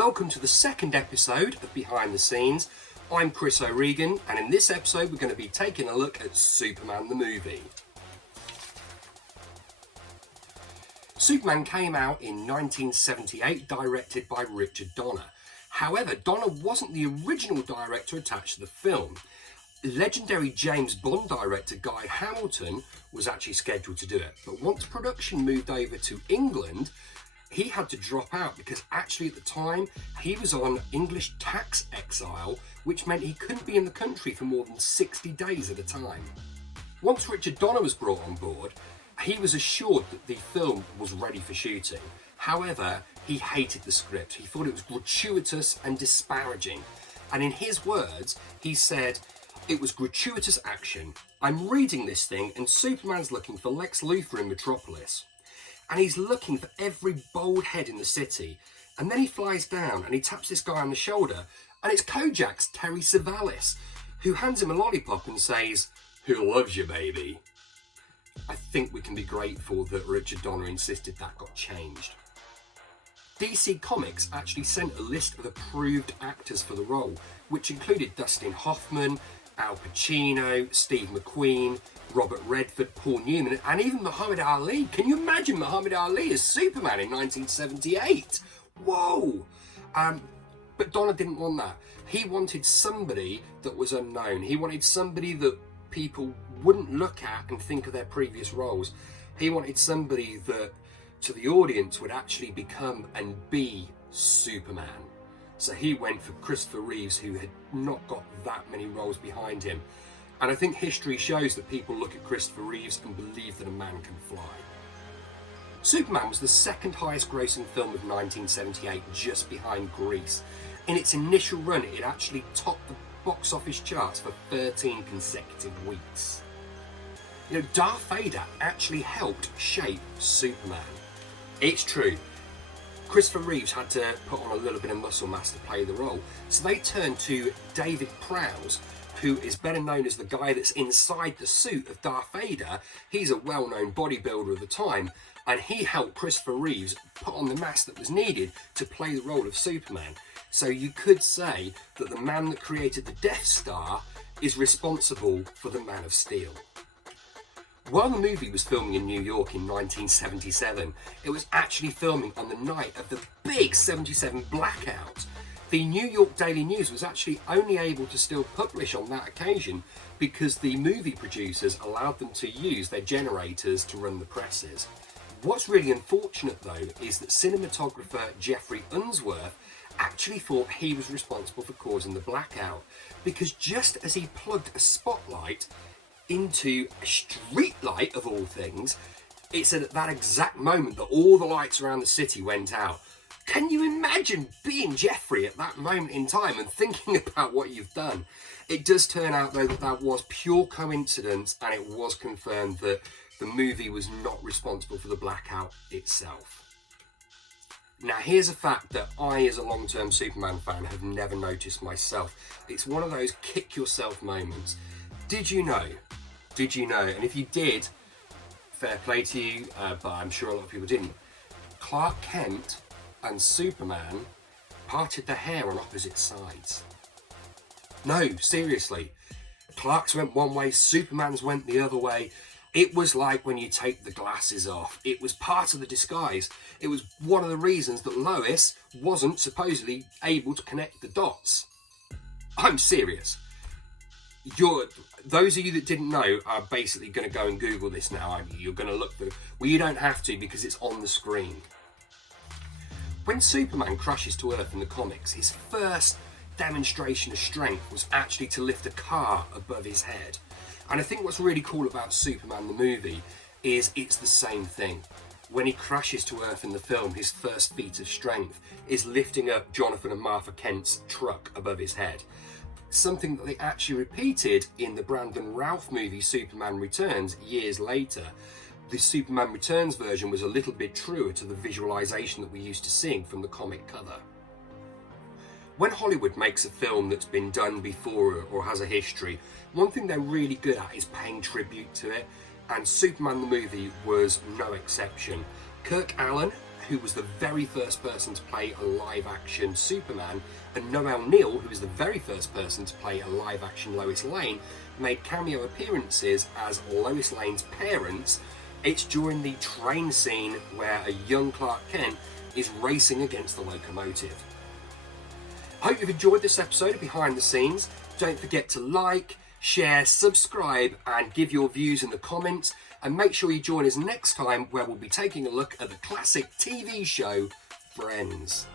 welcome to the second episode of Behind the Scenes. I'm Chris O'Regan, and in this episode we're going to be taking a look at Superman the movie. Superman came out in 1978, directed by Richard Donner. However, Donner wasn't the original director attached to the film. Legendary James Bond director Guy Hamilton was actually scheduled to do it, but once production moved over to England, he had to drop out because actually at the time he was on English tax exile, which meant he couldn't be in the country for more than 60 days at a time. Once Richard Donner was brought on board, he was assured that the film was ready for shooting. However, he hated the script. He thought it was gratuitous and disparaging. And in his words, he said, "It was gratuitous action. I'm reading this thing and Superman's looking for Lex Luthor in Metropolis. And he's looking for every bald head in the city. And then he flies down and he taps this guy on the shoulder, and it's Kojak's Terry Savalas, who hands him a lollipop and says, 'Who loves you, baby?' I think we can be grateful that Richard Donner insisted that got changed." DC Comics actually sent a list of approved actors for the role, which included Dustin Hoffman, Al Pacino, Steve McQueen, Robert Redford, Paul Newman, and even Muhammad Ali. Can you imagine Muhammad Ali as Superman in 1978? Whoa! But Donner didn't want that. He wanted somebody that was unknown. He wanted somebody that people wouldn't look at and think of their previous roles. He wanted somebody that, to the audience, would actually become and be Superman. So he went for Christopher Reeves, who had not got that many roles behind him. And I think history shows that people look at Christopher Reeves and believe that a man can fly. Superman was the second highest grossing film of 1978, just behind Grease. In its initial run, it actually topped the box office charts for 13 consecutive weeks. You know, Darth Vader actually helped shape Superman. It's true. Christopher Reeves had to put on a little bit of muscle mass to play the role, so they turned to David Prowse, who is better known as the guy that's inside the suit of Darth Vader. He's a well-known bodybuilder of the time, and he helped Christopher Reeves put on the mass that was needed to play the role of Superman. So you could say that the man that created the Death Star is responsible for the Man of Steel. While the movie was filming in New York in 1977, it was actually filming on the night of the big 77 blackout. The New York Daily News was actually only able to still publish on that occasion because the movie producers allowed them to use their generators to run the presses. What's really unfortunate though is that cinematographer Jeffrey Unsworth actually thought he was responsible for causing the blackout, because just as he plugged a spotlight into a street light of all things, it said at that exact moment that all the lights around the city went out. Can you imagine being Jeffrey at that moment in time and thinking about what you've done? It does turn out though that that was pure coincidence, and it was confirmed that the movie was not responsible for the blackout itself. Now here's a fact that I, as a long-term Superman fan, have never noticed myself. It's one of those kick yourself moments. Did you know? And if you did, fair play to you, but I'm sure a lot of people didn't. Clark Kent and Superman parted their hair on opposite sides. No, seriously. Clark's went one way, Superman's went the other way. It was like when you take the glasses off. It was part of the disguise. It was one of the reasons that Lois wasn't supposedly able to connect the dots. I'm serious. Those of you that didn't know are basically going to go and Google this now, aren't you? You're going to look through. Well, you don't have to because it's on the screen. When Superman crashes to Earth in the comics, his first demonstration of strength was actually to lift a car above his head. And I think what's really cool about Superman the movie is it's the same thing. When he crashes to Earth in the film, his first feat of strength is lifting up Jonathan and Martha Kent's truck above his head. Something that they actually repeated in the Brandon Routh movie Superman Returns years later. The Superman Returns version was a little bit truer to the visualization that we're used to seeing from the comic cover. When Hollywood makes a film that's been done before or has a history, one thing they're really good at is paying tribute to it, and Superman the movie was no exception. Kirk Alyn who was the very first person to play a live-action Superman, and Noel Neill, who was the very first person to play a live-action Lois Lane, made cameo appearances as Lois Lane's parents. It's during the train scene where a young Clark Kent is racing against the locomotive. I hope you've enjoyed this episode of Behind the Scenes. Don't forget to like, share, subscribe, and give your views in the comments. And make sure you join us next time, where we'll be taking a look at the classic TV show Friends.